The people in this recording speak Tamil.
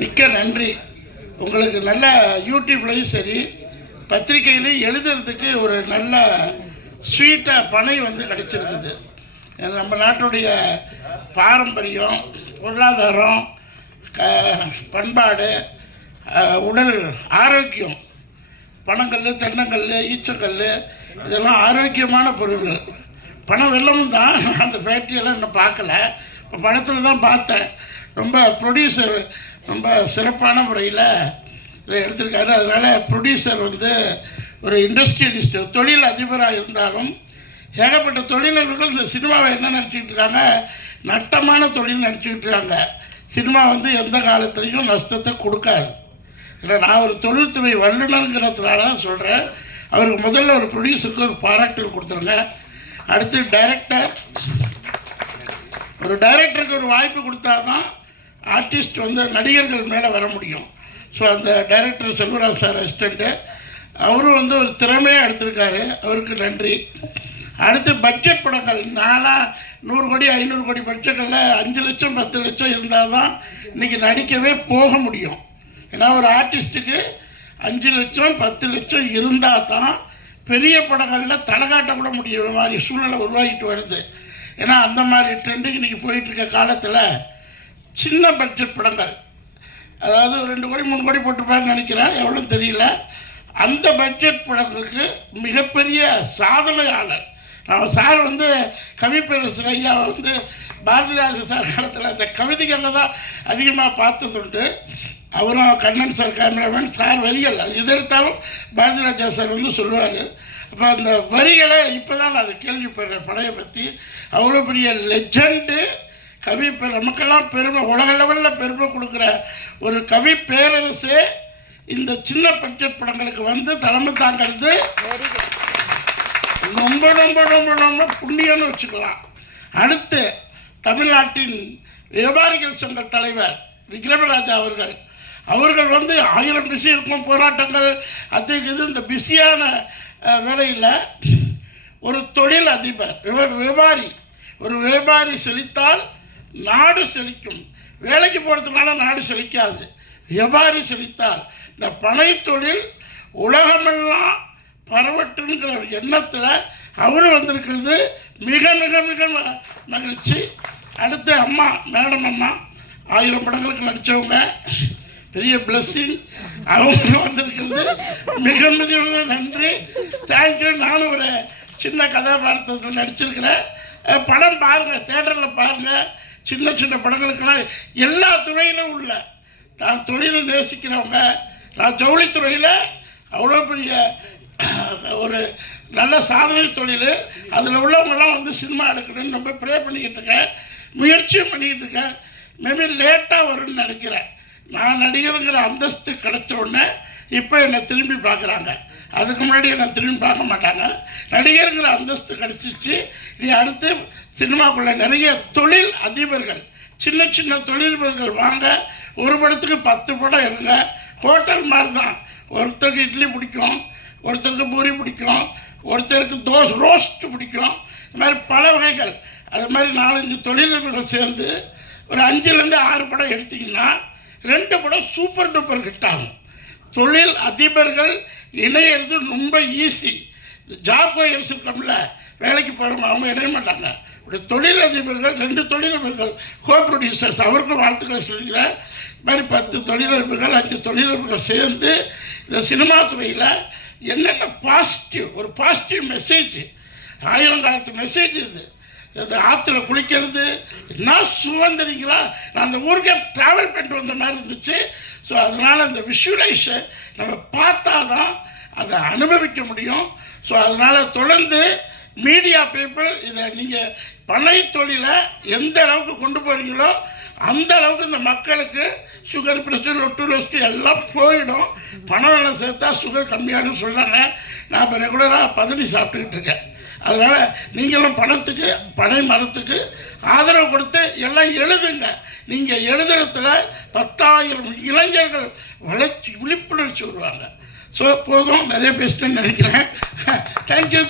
மிக்க நன்றி. உங்களுக்கு நல்ல யூடியூப்லையும் சரி பத்திரிகையிலையும் எழுதுறதுக்கு ஒரு நல்ல ஸ்வீட்டாக பனை வந்து கிடைச்சிருக்குது. நம்ம நாட்டுடைய பாரம்பரியம், பொருளாதாரம், பண்பாடு, உடல் ஆரோக்கியம், பனங்கல், தென்னங்கல், ஈச்சக்கல் இதெல்லாம் ஆரோக்கியமான பொருள்கள். பணம் வெள்ளமும் தான். அந்த ஃபேக்ட்ரியெல்லாம் இன்னும் பார்க்கல, இப்போ படத்தில் தான் பார்த்தேன். ரொம்ப ப்ரொடியூசர் ரொம்ப சிறப்பான முறையில் இதை எடுத்திருக்காரு. அதனால் ப்ரொடியூசர் வந்து ஒரு இண்டஸ்ட்ரியலிஸ்ட், தொழில் அதிபராக இருந்தாலும் ஏகப்பட்ட தொழிலர்கள் இந்த சினிமாவை என்ன நினச்சிக்கிட்டு இருக்காங்க, நட்டமான தொழில் நினச்சிக்கிட்டு இருக்காங்க. சினிமா வந்து எந்த காலத்துலேயும் நஷ்டத்தை கொடுக்காது. இல்லை, நான் ஒரு தொழில்துறை வல்லுநருங்கிறதுனால தான் சொல்கிறேன். அவருக்கு முதல்ல ஒரு ப்ரொடியூசருக்கு ஒரு பாராட்டுகள் கொடுத்துருங்க. அடுத்து ஒரு டைரக்டருக்கு ஒரு வாய்ப்பு கொடுத்தா தான் ஆர்டிஸ்ட் வந்து நடிகர்கள் மேலே வர முடியும். ஸோ அந்த டைரக்டர் செல்வராஜ் சார் அசிஸ்டண்ட்டு, அவரும் வந்து ஒரு திறமையாக எடுத்திருக்காரு, அவருக்கு நன்றி. அடுத்து பட்ஜெட் படங்கள், நானாக 100 கோடி 500 கோடி பட்ஜெட்டில் 5 லட்சம் 10 லட்சம் இருந்தால் தான் இன்றைக்கி நடிக்கவே போக முடியும். ஏன்னா ஒரு ஆர்டிஸ்ட்டுக்கு 5 லட்சம் 10 லட்சம் இருந்தால் தான் பெரிய படங்களில் தலை காட்டக்கூட முடியும் மாதிரி சூழ்நிலை உருவாகிட்டு வருது. ஏன்னா அந்த மாதிரி ட்ரெண்டுக்கு இன்றைக்கி போயிட்டுருக்க காலத்தில் சின்ன பட்ஜெட் படங்கள், அதாவது 2 கோடி 3 கோடி போட்டுப்பாருன்னு நினைக்கிறேன், எவ்வளோ தெரியல, அந்த பட்ஜெட் படங்களுக்கு மிகப்பெரிய சாதனையாளர். நான் சார் வந்து கவிப்பேரரசர் ஐயா வந்து பாரதிதாசன் சார் காலத்தில் அந்த கவிதைகளில் தான் அதிகமாக பார்த்ததுண்டு. அவரும் கண்ணன் சார் கேமராமேன், சார் வரிகள் அது எது எடுத்தாலும் பாரதிராஜா சார் வந்து சொல்லுவார். அப்போ அந்த வரிகளை இப்போ தான் நான் அதை கேள்விப்படுறேன். படையை பற்றி அவ்வளோ பெரிய லெஜண்டு கவி, நமக்கெல்லாம் பெருமை, உலக லெவலில் பெருமை கொடுக்குற ஒரு கவி பேரரசே இந்த சின்ன பட்ஜெட் படங்களுக்கு வந்து தலைமை தாங்கிறது ரொம்ப ரொம்ப ரொம்ப ரொம்ப புண்ணியம்னு வச்சுக்கலாம். அடுத்து தமிழ்நாட்டின் வியாபாரிகள் சங்க தலைவர் விக்ரமராஜா அவர்கள் வந்து 1000 பிஸி இருக்கும், போராட்டங்கள் அது இது. இந்த பிஸியான வேலையில் ஒரு தொழில் அதிபர், ஒரு வியாபாரி செழித்தால் நாடு செழிக்கும். வேலைக்கு போகிறதுனால நாடு செழிக்காது, வியாபாரி செழித்தால் இந்த பனை தொழில் உலகமெல்லாம் பரவட்டுங்கிற எண்ணத்தில் அவரு வந்திருக்கிறது மிக மிக மிக மகிழ்ச்சி. அடுத்து அம்மா, மேடம் அம்மா 1000 படங்களுக்கு நடித்தவங்க, பெரிய பிளஸ்ஸிங். அவங்க வந்திருக்கிறது மிக மிக நன்றி, தேங்க்யூ. நானும் ஒரு சின்ன கதாபாத்திரத்தில் நடிச்சிருக்கிறேன். படம் பாருங்கள், தேட்டரில் பாருங்கள். சின்ன சின்ன படங்களுக்கெல்லாம் எல்லா துறையிலும் உள்ள தான் தொழிலை நேசிக்கிறவங்க. நான் ஜவுளித்துறையில் அவ்வளோ பெரிய ஒரு நல்ல சாதனை தொழில், அதில் உள்ளவங்கெல்லாம் வந்து சினிமா எடுக்கணும்னு ரொம்ப ப்ரே பண்ணிக்கிட்டு இருக்கேன், முயற்சியும் பண்ணிக்கிட்டு இருக்கேன். மேபி லேட்டாக வரும்னு நினைக்கிறேன். நான் நடிகருங்கிற அந்தஸ்து கிடைச்ச உடனே இப்போ என்னை திரும்பி பார்க்குறாங்க, அதுக்கு முன்னாடி என்னை திரும்பி பார்க்க மாட்டாங்க. நடிகருங்கிற அந்தஸ்து கிடச்சிச்சு. நீ அடுத்து சினிமாக்குள்ளே நிறைய தொழில் அதிபர்கள், சின்ன சின்ன தொழிலதிபர்கள் வாங்க. ஒரு படத்துக்கு 10 படம் இருங்க. ஹோட்டல் மாதிரி தான். ஒருத்தருக்கு இட்லி பிடிக்கும், ஒருத்தருக்கு பூரி பிடிக்கும், ஒருத்தருக்கு ரோஸ்ட்டு பிடிக்கும். இது மாதிரி பல வகைகள். அது மாதிரி 4-5 தொழிலதிபர்கள் சேர்ந்து ஒரு 5லேருந்து 6 படம் எடுத்திங்கன்னா 2 படம் சூப்பர் டூப்பர் ஹிட் ஆகும். தொழில் அதிபர்கள் இணையிறது ரொம்ப ஈஸி. ஜாப் கோயர்ஸ் இருக்கோம்ல, வேலைக்கு போகிறவங்க, அவங்க இணைய மாட்டாங்க. இப்படி தொழிலதிபர்கள், 2 தொழிலதிபர்கள் கோ ப்ரொடியூசர்ஸ், அவருக்கும் வாழ்த்துக்களை சொல்கிறேன். இது மாதிரி 10 தொழிலதிபர்கள் 5 தொழிலதிபர்கள் சேர்ந்து இந்த சினிமா துறையில் என்னென்ன ஒரு பாசிட்டிவ் மெசேஜ், 1000 காலத்து மெசேஜ் இது. அது ஆற்றுல குளிக்கிறது என்ன சுதந்திரிங்களா, நான் அந்த ஊருக்கே ட்ராவல் பண்ணிட்டு வந்த மாதிரி இருந்துச்சு. ஸோ அதனால் அந்த விஷுவலைஸை நம்ம பார்த்தா தான் அதை அனுபவிக்க முடியும். ஸோ அதனால் தொடர்ந்து மீடியா பீப்புள் இதை நீங்கள் பனை தொழிலை எந்த அளவுக்கு கொண்டு போகிறீங்களோ அந்த அளவுக்கு இந்த மக்களுக்கு சுகர், ப்ரெஷர், லொட்டு எல்லாம் போயிடும். பணம் வேலை சேர்த்தா சுகர் கம்மியாகும்னு சொல்கிறாங்க. நான் இப்போ ரெகுலராக பதனி சாப்பிட்டுக்கிட்டு இருக்கேன். அதனால் நீங்களும் பனை மரத்துக்கு ஆதரவு கொடுத்து எல்லாம் எழுதுங்க. நீங்கள் எழுதுறதுல 10,000 இளைஞர்கள் விழிப்புணர்ச்சி வருவாங்க. ஸோ போதும், நிறைய பேசிட்டேன்னு நினைக்கிறேன். தேங்க்யூ.